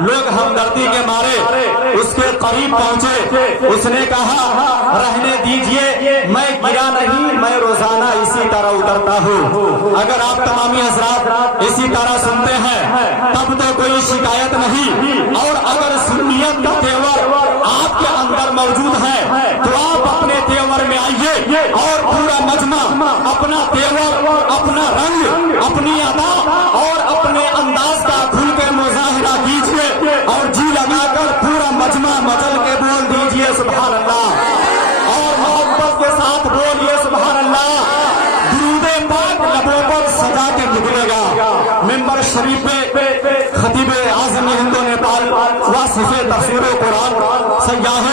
लोग हमदर्दी के मारे उसके करीब पहुंचे। उसने कहा रहने दीजिए, मैं गिरा नहीं, मैं रोजाना इसी तरह उतरता हूँ। अगर आप तमामी हजरात इसी तरह सुनते हैं तब तो कोई शिकायत नहीं, और अगर सुन्नियत का तेवर आपके अंदर मौजूद है तो आप अपने तेवर में आइए और पूरा मजमा अपना तेवर, अपना रंग, अपनी अदा और अपने अंदाज का खुल कर मुजाहिरा कीजिए और जी लगाकर पूरा मजमा मचल के बोल दीजिए सुभान अल्लाह, और मोहब्बत के साथ बोलिए सुभान अल्लाह। दुरूदे पाक लबों पर सजा के निकलेगा। मेंबर शरीफ पे खतीब आज़म हिंदो नेपाल वासिफ़े तफसीर कुरान सयाह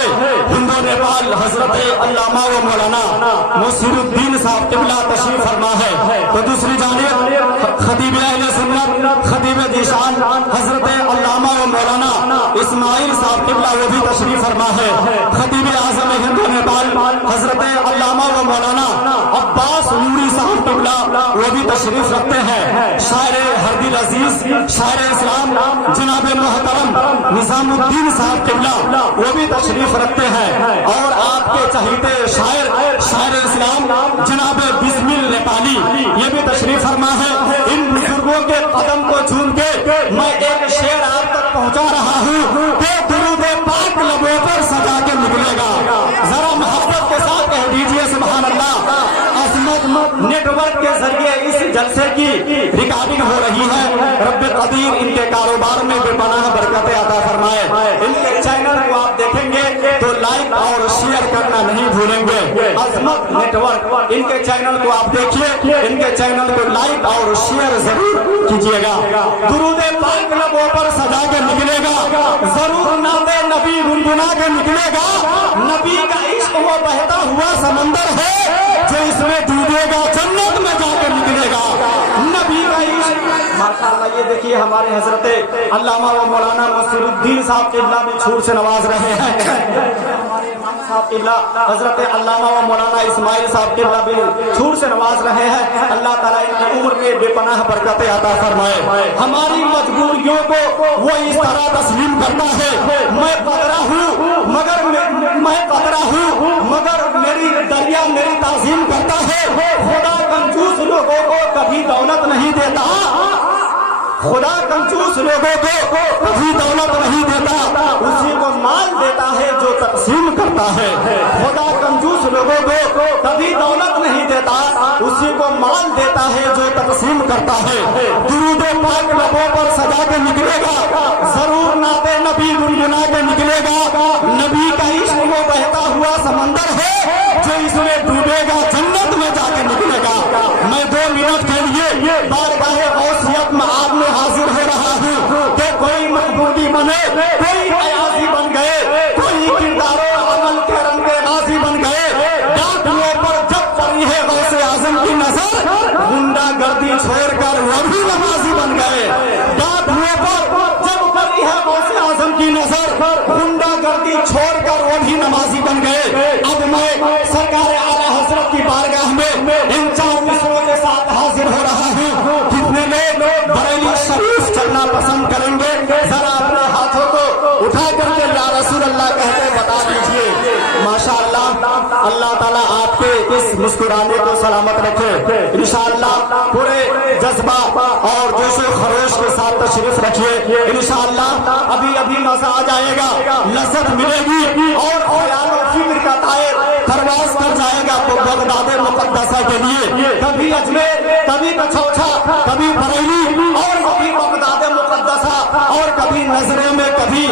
हिंदो नेपाल हजरत अल्लामा व मौलाना मुसीरुद्दीन साहब क़िबला तशरीफ फरमा है। तो दूसरी जानिब खतीब अहले सुन्नत, खतीब जीशान हजरत अल्लामा व मौलाना इस्माइल साहब क़िबला वो भी तशरीफ फरमा है। खतीब आज़म हिंदो नेपाल हजरत अल्लामा व मौलाना अब्बास नूरी साहब क़िबला वो भी तशरीफ रखते हैं। शायर हरदिल अजीज, शायर इस्लाम जनाब मोहतरम निजामुद्दीन साहब क़िबला वो भी तशरीफ रखते हैं। और आपके चहीते शायर, शायर इस्लाम जनाब बिस्मिल नेपाली ये भी तशरीफ फरमा है। इन बुजुर्गों के कदम को चूम के मैं एक शेर आप तक पहुंचा रहा हूँ कि दुरूद पाक लबों पर सजा के निकलेगा। जरा मोहब्बत के साथ कह दीजिए सुभान अल्लाह। अज़मत नेटवर्क के जरिए इस जलसे की रिकॉर्डिंग हो रही है। रब्बे कदीर इनके कारोबार में बेपनाह बरकत अता फरमाए। इनके चैनल को आप देखेंगे तो लाइक और शेयर करना नहीं भूलेंगे। अज़मत नेटवर्क इनके चैनल को आप देखिए, इनके चैनल को लाइक और शेयर जरूर कीजिएगा। दुरूद पाक लबों पर सजा के निकलेगा, जरूर नाते नबी गुनगुना के निकलेगा। नबी का इश्क वो बहता हुआ समंदर है जो इसमें डूबेगा, जन्नत में जाकर निकलेगा। नबी का इश्क माशाअल्लाह। ये देखिए हमारे हजरत अल्लामा व मौलाना मुसीरुद्दीन साहब क़िबला भी छूट से नवाज रहे हैं। हमारे इमाम साहब क़िबला हजरत अल्लामा व मौलाना इस्माइल साहब क़िबला भी छूट से नवाज रहे हैं। अल्लाह ताला इनकी उम्र में बेपनाह बरकतें अता फरमाए। हमारी मजबूरियों को वो इस तरह तस्लीम करता है। मैं कतरा हूँ मगर मैं कतरा हूँ मगर मेरी दरिया मेरी ताज़ीम करता है। खुदा कंजूस लोगों को कभी दौलत नहीं देता, खुदा कंजूस लोगों को कभी दौलत नहीं देता, उसी को माल देता है जो तकसीम करता है। खुदा कंजूस लोगों को कभी दौलत नहीं देता, उसी को माल देता है जो तकसीम करता है। दुरूद पाक लबों पर सजा के निकलेगा, जरूर नाते नबी गुनगुना के निकलेगा। नबी का इश्क वो बहता हुआ समंदर है जो इसमें डूबेगा, जन्नत में जाके निकलेगा। मैं 2 मिनट के लिए बारगाहे गौसियत में आपने हाजिर हो रहा हूँ कि कोई महबूबी बने, कोई अयाजी बन गए, कोई किरदारों अमल के रंगे गाजी बन गए। डाकुओं पर जब पड़ी है गौसे आजम की नजर, गुंडा गर्दी छोड़कर वो भी नमाजी बन गए। डाकुओं पर जब पड़ी है गौसे आजम की नजर, गुंडा गर्दी छोड़कर वो भी नमाजी बन गए। अब मैं सरकार आला हजरत की बारगाह में इन 4 मिसरों के साथ हाजिर हो रहा हूँ। कितने लोग बरेली शरीफ चलना पसंद करेंगे? जरा अपने हाथों को उठा करके या रसूल अल्लाह कहते बता दीजिए। माशाअल्लाह, अल्लाह ताला आपके इस मुस्कुराने को सलामत रखे। इंशाअल्लाह पूरे जज्बा और जोशो खरोश के साथ तशरीफ रखिए। इंशाअल्लाह अभी अभी मजा आ जाएगा, लज्जत मिलेगी और ख्याल और फिक्र का तायर परवाज कर जाएगा तो बगदाद मुकद्दसा के लिए। कभी अजमेर, कभी कछौछा, कभी बरेली और कभी बगदाद मुकद्दसा और कभी नजरों में कभी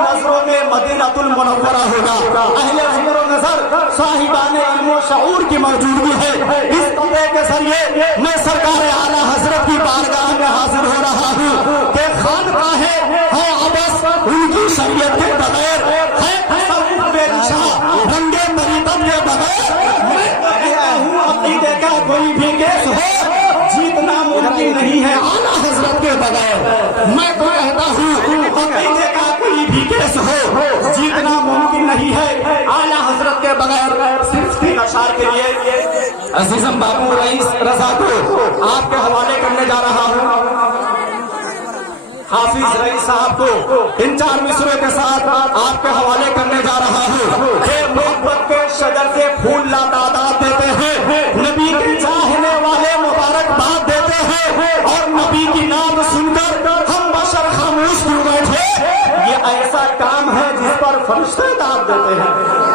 नजरों में मदीनातुल मुनव्वरा होगा। अहले ज़िक्र व नज़र साहिबाने इल्म व शऊर की मौजूदगी है। इस कदे के जरिए मैं सरकार आला हजरत की बारगाह में हाजिर हो रहा हूँ कि खानकाहें है अबस उनकी शरीयत के बगैर है, तसव्वुफ बेनिशा रंगे तरीक़त के बगैर। मैं कहता हूँ अक़ीदे का कोई भी केस हो जीतना मुमकिन नहीं है आला हजरत के बगैर। मैं तो कहता हूँ अक़ीदे का कोई भी केस हो जीतना मुमकिन नहीं है आला हजरत के बगैर। सिर्फ 3 अशार के लिए अजीजम बाबू रईस रजा को आपके हवाले करने जा रहा हूँ। हाफिज रईस साहब को इन 4 मिसरों के साथ आपके हवाले करने जा रहा हूँ। मोहब्बत के शजर से फूल लातादाद देते हैं, नबी के चाहने वाले मुबारकबाद देते हैं, और नबी की नाम सुनकर हम बशर खामोश क्यों बैठे। ये ऐसा काम है जिस पर फरिश्ते दाद देते हैं।